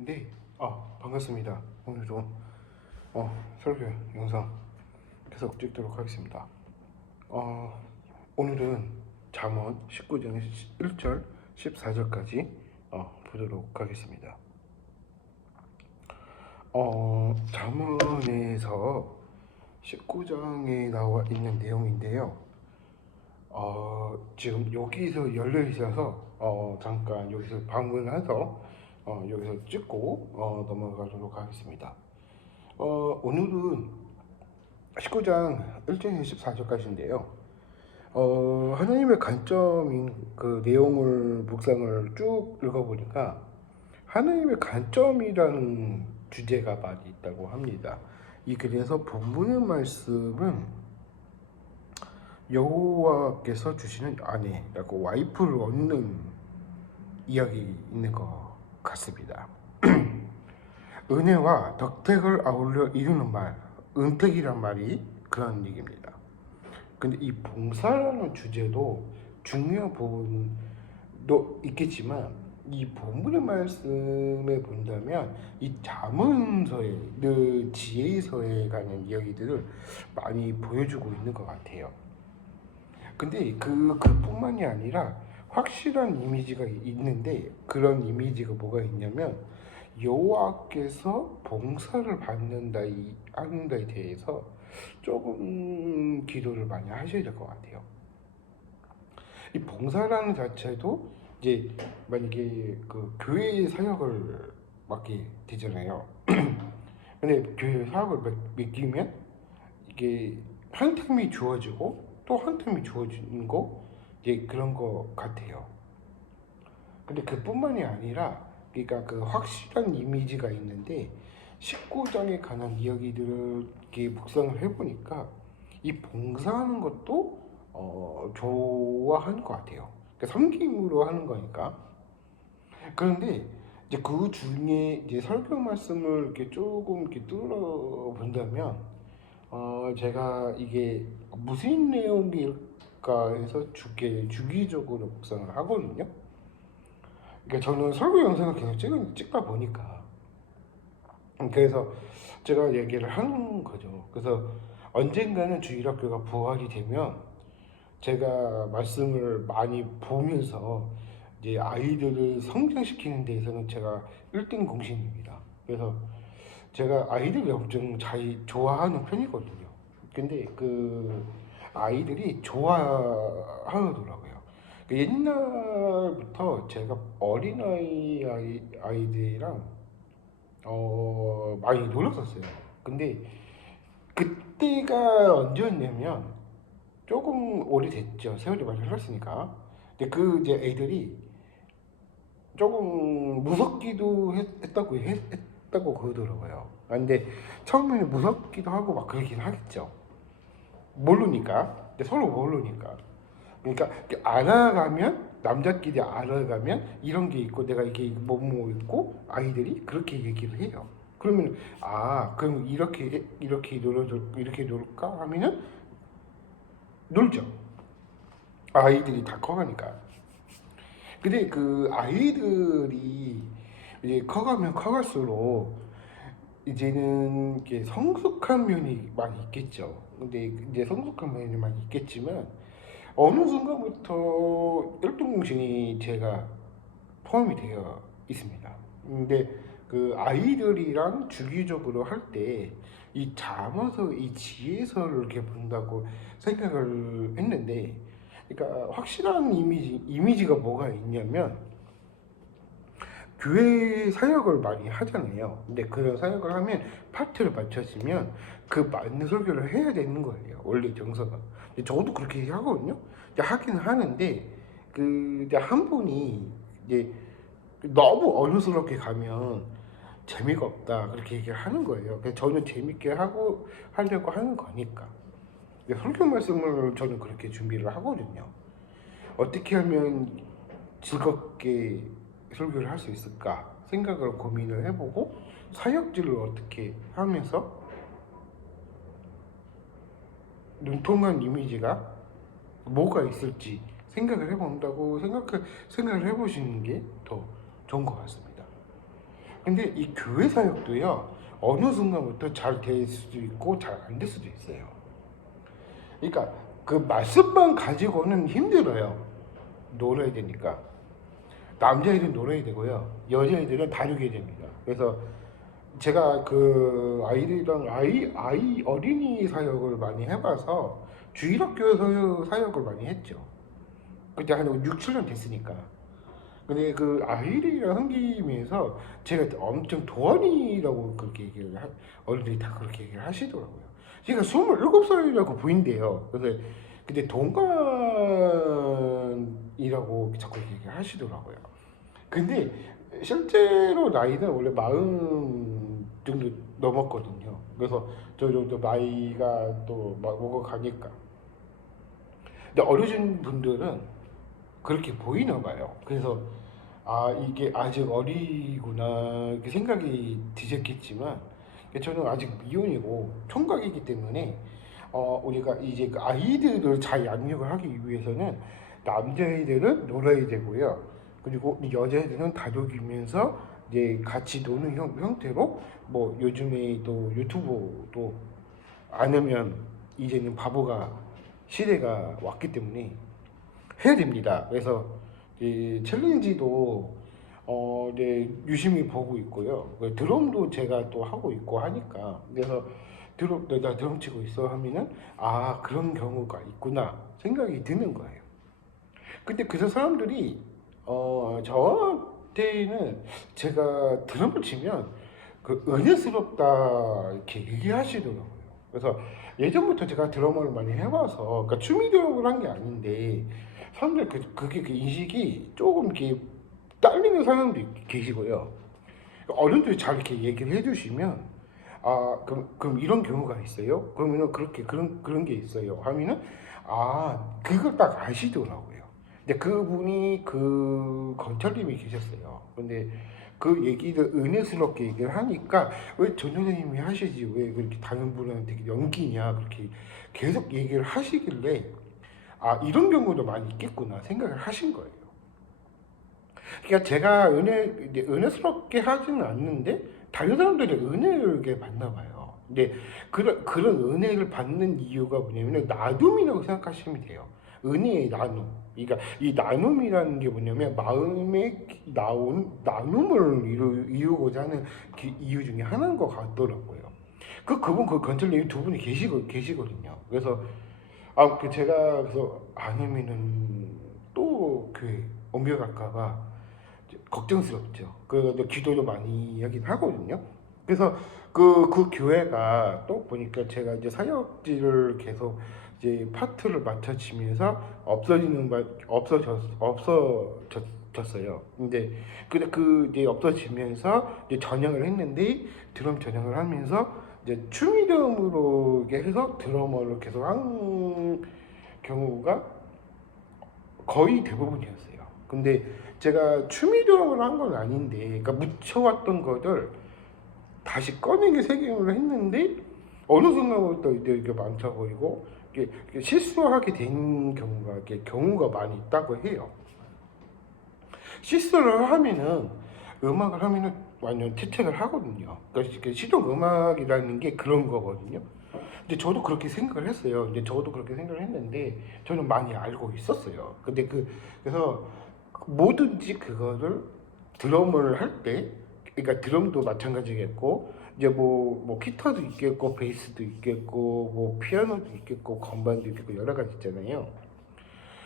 네, 반갑습니다. 오늘도 설교 영상 계속 찍도록 하겠습니다. 오늘은 잠언 19장 1절 14절까지 보도록 하겠습니다. 잠언에서 19장에 나와 있는 내용인데요. 지금 여기서 열려 있어서 잠깐 여기서 방문해서 여기서 찍고 넘어가도록 하겠습니다. 오늘은 19장 1절에서 14절까지인데요. 하나님의 관점인 그 내용을 묵상을 쭉 읽어보니까 하나님의 관점이라는 주제가 많이 있다고 합니다. 그래서 본문의 말씀은 여호와께서 주시는 아내라고 와이프를 얻는 이야기 있는 것 같습니다. 은혜와 덕택을 아울러 이루는 말, 은택이란 말이 그런 얘기입니다. 근데 이 봉사라는 주제도 중요한 부분도 있겠지만 이 본문의 말씀에 본다면 이 잠언서에, 지혜서에 관한 이야기들을 많이 보여주고 있는 것 같아요. 근데 그뿐만이 아니라 확실한 이미지가 있는데, 그런 이미지가 뭐가 있냐면 여호와께서 봉사를 하는다에 대해서 조금 기도를 많이 하셔야 될 것 같아요. 이 봉사라는 자체도 이제 만약에 그 교회의 사역을 맡게 되잖아요. 근데 교회 사역을 맡기면 이게 한 템이 주어지고 또 한 템이 주어지는 거, 이제 그런 거 같아요. 근데 그뿐만이 아니라 그러니까 그 확실한 이미지가 있는데 19장에 관한 이야기들을 이렇게 묵상을 해보니까 이 봉사하는 것도 좋아하는 것 같아요. 그러니까 섬김으로 하는 거니까. 그런데 이제 그 중에 이제 설교 말씀을 이렇게 조금 이렇게 뚫어 본다면 제가 이게 무슨 내용일까 해서 주기적으로 묵상을 하거든요. 그러니까 저는 설교 영상을 계속 찍다 보니까 그래서 제가 얘기를 하는 거죠. 그래서 언젠가는 주일학교가 부활이 되면 제가 말씀을 많이 보면서 이제 아이들을 성장시키는 데에서는 제가 1등 공신입니다. 그래서 제가 아이들을 엄청 잘 좋아하는 편이거든요. 근데 그 아이들이 좋아하더라고요. 옛날부터 제가 아이들이랑 많이 놀았었어요. 근데 그때가 언제였냐면 조금 오래됐죠. 세월이 많이 흘렀으니까. 근데 그 이제 애들이 조금 무섭기도 했다고 그러더라고요. 근데 처음에는 무섭기도 하고 막 그러긴 하겠죠. 모르니까. 근데 서로 모르니까. 그러니까 알아가면, 남자끼리 알아가면 이런 게 있고 내가 이게 뭐뭐 있고 아이들이 그렇게 얘기를 해요. 그러면 그럼 이렇게 놀까 하면은 놀죠. 아이들이 다 커가니까. 근데 그 아이들이 이제 커가면 커갈수록 이제는 이렇게 성숙한 면이 많이 있겠죠. 근데 이제 성숙한 면이 많이 있겠지만 어느 순간부터 혈통공신이 제가 포함이 되어 있습니다. 근데 그 아이들이랑 주기적으로 할 때 이 잠어서 이 지혜서를 이렇게 본다고 생각을 했는데, 그러니까 확실한 이미지가 뭐가 있냐면 교회 사역을 많이 하잖아요. 근데 그런 사역을 하면 파트를 맞춰지면 그 맞는 설교를 해야 되는 거예요. 원래 정서가. 저도 그렇게 하거든요. 하긴 하는데 그 이제 한 분이 이제 너무 어른스럽게 가면 재미가 없다 그렇게 얘기를 하는 거예요. 그래서 저는 재밌게 하려고 하는 거니까. 설교 말씀을 저는 그렇게 준비를 하거든요. 어떻게 하면 즐겁게 설교를 할 수 있을까 생각을 고민을 해보고 사역질을 어떻게 하면서 눈통한 이미지가 뭐가 있을지 생각을 해본다고 생각을 해보시는 게 더 좋은 것 같습니다. 근데 이 교회 사역도요, 어느 순간부터 잘 될 수도 있고 잘 안 될 수도 있어요. 그러니까 그 말씀만 가지고는 힘들어요. 놀아야 되니까. 남자애들은 놀아야 되고요, 여자애들은 다루게 됩니다. 그래서 제가 그 아이들이랑 아이 어린이 사역을 많이 해봐서 주일학교 사역을 많이 했죠. 그때 한 6, 7년 됐으니까. 근데 그 아이들이랑 섬기면서 제가 엄청 도안이라고 그렇게 어른들이 다 그렇게 얘기를 하시더라고요. 제가 27살이라고 보인대요. 그래서 근데 동갑이라고 자꾸 얘기를 하시더라고요. 근데 실제로 나이는 원래 40 정도 넘었거든요. 그래서 저 정도 나이가 또 먹어가니까. 근데 어르신 분들은 그렇게 보이나 봐요. 그래서 아, 이게 아직 어리구나 이렇게 생각이 드셨겠지만, 저는 아직 미혼이고 총각이기 때문에 우리가 이제 그 아이들을 잘 양육을 하기 위해서는 남자애들은 놀아야 되고요, 그리고 여자애들은 다독이면서 이제 같이 노는 형태로, 뭐 요즘에 또 유튜브도 안 하면 이제는 바보가 시대가 왔기 때문에 해야 됩니다. 그래서 이 챌린지도 이제 유심히 보고 있고요. 그 드럼도 제가 또 하고 있고 하니까, 그래서 나 드럼 치고 있어 하면은 아, 그런 경우가 있구나 생각이 드는 거예요. 근데 그래서 사람들이 저한테는 제가 드럼을 치면 그 은혜스럽다 이렇게 얘기하시더라고요. 그래서 예전부터 제가 드럼을 많이 해봐서, 그러니까 취미 드럼을 한 게 아닌데 사람들 그게 그 인식이 조금 이렇게 딸리는 사람도 계시고요. 어른들이 잘 이렇게 얘기를 해주시면 아, 그럼 이런 경우가 있어요? 그러면은 그렇게 그런 게 있어요 하면은 아, 그걸 딱 아시더라고요. 근데 그분이 그 건철님이 계셨어요. 근데 그 얘기를 은혜스럽게 얘기를 하니까 왜 전 선생님이 하시지 왜 그렇게 다른 분한테 연기냐 그렇게 계속 얘기를 하시길래 아, 이런 경우도 많이 있겠구나 생각을 하신 거예요. 그러니까 제가 이제 은혜스럽게 하지는 않는데 다른 사람들이 은혜를 이렇게 받나 봐요. 근데 그런 은혜를 받는 이유가 뭐냐면 나눔이라고 생각하시면 돼요. 은혜의 나눔. 그러니까 이 나눔이라는 게 뭐냐면 마음에 나온 나눔을 이루고자 하는 이유 중에 하나인 것 같더라고요. 그분 그 건설님이 두 분이 계시거든요. 그래서 제가 그래서 아니면은 또 교회 옮겨갈까봐 걱정스럽죠. 기도도 많이 하긴 하거든요. 그래서 그 교회가 또 보니까 제가 이제 사역지를 계속 이제 파트를 맡아지면서 없어졌어요. 근데 이제 없어지면서 이제 전역을 했는데 드럼 전역을 하면서 이제 추미름으로 해서 드러머를 계속 한 경우가 거의 대부분이었어요. 근데 제가 취미적으로 한 건 아닌데, 그러니까 묻혀왔던 것을 다시 꺼내게 세경을 했는데 어느 순간부터 이제 이게 많다 보이고 이게 실수하게 된 경우가 많이 있다고 해요. 실수를 하면은 음악을 하면은 완전 퇴색을 하거든요. 그러니까 실용 음악이라는 게 그런 거거든요. 근데 저도 그렇게 생각을 했어요. 근데 저도 그렇게 생각을 했는데 저는 많이 알고 있었어요. 근데 그래서 뭐든지 그거를 드럼을 할 때, 그러니까 드럼도 마찬가지겠고 이제 뭐 기타도 있겠고 베이스도 있겠고 뭐 피아노도 있겠고 건반도 있겠고 여러 가지 있잖아요.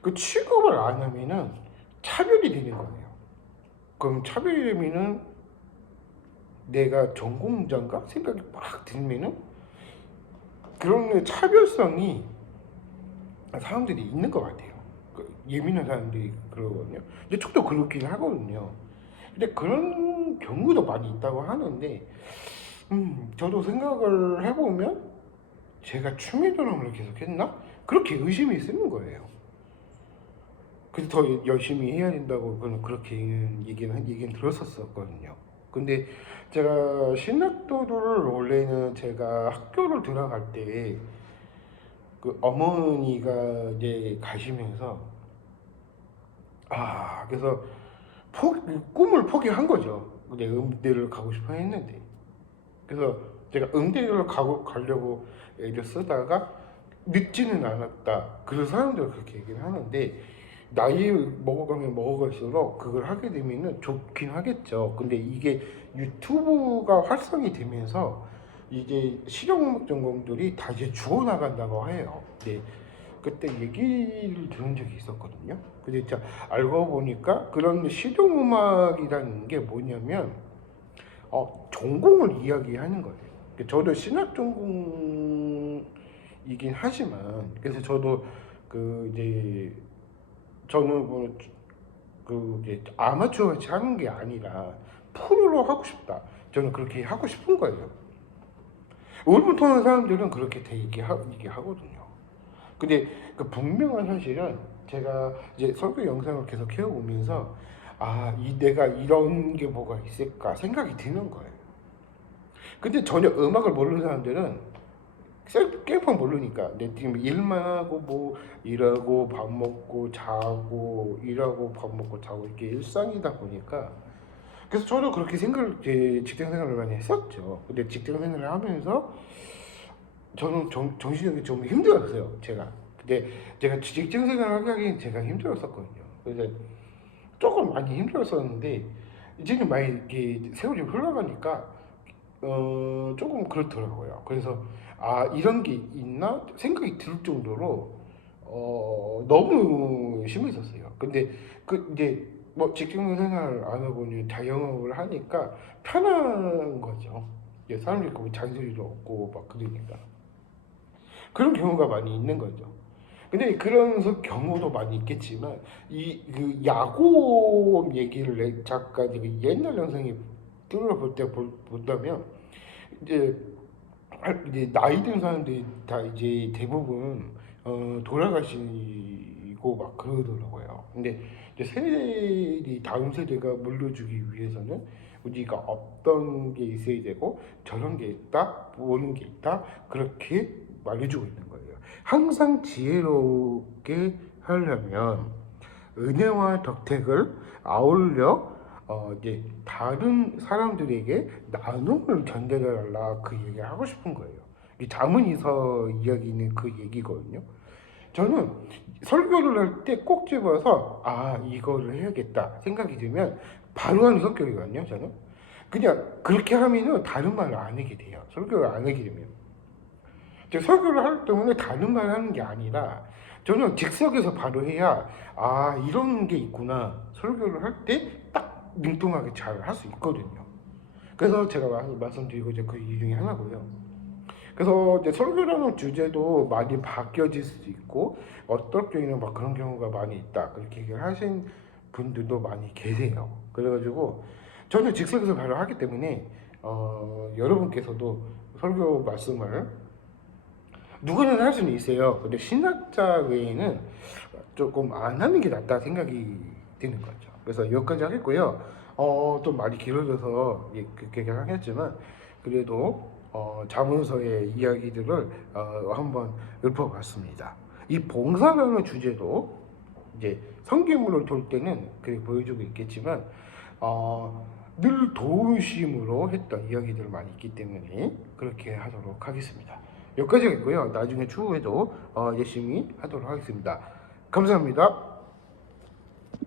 그 취급을 안 하면은 차별이 되는 거예요. 그럼 차별이 되면은 내가 전공자인가 생각이 막 들면은 그런 차별성이 사람들이 있는 것 같아요. 예민한 사람들이 그러거든요. 근데 저도 그렇긴 하거든요. 근데 그런 경우도 많이 있다고 하는데, 저도 생각을 해보면 제가 취미 드럼을 계속 했나? 그렇게 의심이 쓰는 거예요. 그래서 더 열심히 해야 된다고 그렇게 얘기는 들었었거든요. 근데 제가 신학도를 원래는 제가 학교를 들어갈 때 그 어머니가 이제 가시면서 그래서 꿈을 포기한 거죠. 이제 음대를 가고 싶어 했는데, 그래서 제가 음대를 가려고 애를 쓰다가 늦지는 않았다. 그래서 사람들은 그렇게 얘기를 하는데, 나이 먹어가면 먹어갈수록 그걸 하게 되면은 좋긴 하겠죠. 근데 이게 유튜브가 활성이 되면서 이제 실용음악 전공들이 다 이제 죽어나간다고 해요. 네. 그때 얘기를 들은 적이 있었거든요. 근데 진짜 알고 보니까 그런 실용음악이라는 게 뭐냐면 전공을 이야기하는 거예요. 저도 신학 전공이긴 하지만, 그래서 저도 그 이제 저는 그 이제 아마추어 같이 하는 게 아니라 프로로 하고 싶다. 저는 그렇게 하고 싶은 거예요. 울분통한 사람들은 그렇게 얘기하거든요. 근데 그 분명한 현실은 제가 이제 설교 영상을 계속 해오면서 내가 이런 게 뭐가 있을까 생각이 드는 거예요. 근데 전혀 음악을 모르는 사람들은 깽판 모르니까 내 지금 일만 하고 뭐 일하고 밥 먹고 자고 일하고 밥 먹고 자고 이렇게 일상이다 보니까, 그래서 저도 그렇게 직장 생활을 많이 했었죠. 근데 직장 생활을 하면서 저는 정신력이 좀 힘들었어요, 제가. 근데 제가 직장 생활을 하기엔 제가 힘들었었거든요. 그래서 조금 많이 힘들었었는데 이제는 많이 이렇게 세월이 흘러가니까 조금 그렇더라고요. 그래서 이런 게 있나 생각이 들 정도로 너무 심했었어요. 근데 그 이제 뭐 직장 생활 안 하고 자영업을 하니까 편한 거죠. 이제 사람들이 그 잔소리도 없고 막 그러니까 그런 경우가 많이 있는 거죠. 근데 그런 경우도 많이 있겠지만 이 그 야곱 얘기를 잠깐 옛날 영상에 뚫어볼 때 본다면 이제 이제 나이 든 사람들이 다 이제 대부분 돌아가시고 막 그러더라고요. 근데 이제 세대이 다음 세대가 물려주기 위해서는 우리가 어떤 게 있어야 되고 저런 게 있다, 보는 게 있다, 그렇게 말해주고 있는 거예요. 항상 지혜롭게 하려면 은혜와 덕택을 아울러 이제 다른 사람들에게 나눔을 전달해달라, 그 얘기를 하고 싶은 거예요. 이 자문이서 이야기는 그 얘기거든요. 저는 설교를 할 때 꼭 집어서 이거를 해야겠다 생각이 들면 바로 하는 성격이거든요. 저는 그냥 그렇게 하면은 다른 말을 안 하게 돼요. 설교를 안 하게 되면. 설교를 할 때는 다른 말 하는 게 아니라 저는 즉석에서 바로 해야 이런 게 있구나, 설교를 할 때 딱 능통하게 잘 할 수 있거든요. 그래서 제가 말씀드리고 이제 그 이유 중에 하나고요. 그래서 이제 설교라는 주제도 많이 바뀌어질 수도 있고 어떨 경우에는 막 그런 경우가 많이 있다, 그렇게 얘기를 하신 분들도 많이 계세요. 그래가지고 저는 즉석에서 바로 하기 때문에 여러분께서도 설교 말씀을 누구는 할 수는 있어요. 근데 신학자 외에는 조금 안 하는 게 낫다 생각이 드는 거죠. 그래서 여기까지 하겠고요. 좀 말이 길어져서 그렇게 하겠지만 그래도 자문서의 이야기들을 한번 읊어봤습니다. 이 봉사라는 주제도 이제 성경으로 돌 때는 그렇게 보여주고 있겠지만 늘 도우심으로 했던 이야기들 많이 있기 때문에 그렇게 하도록 하겠습니다. 여기까지 하겠고요. 나중에 추후에도 열심히 하도록 하겠습니다. 감사합니다.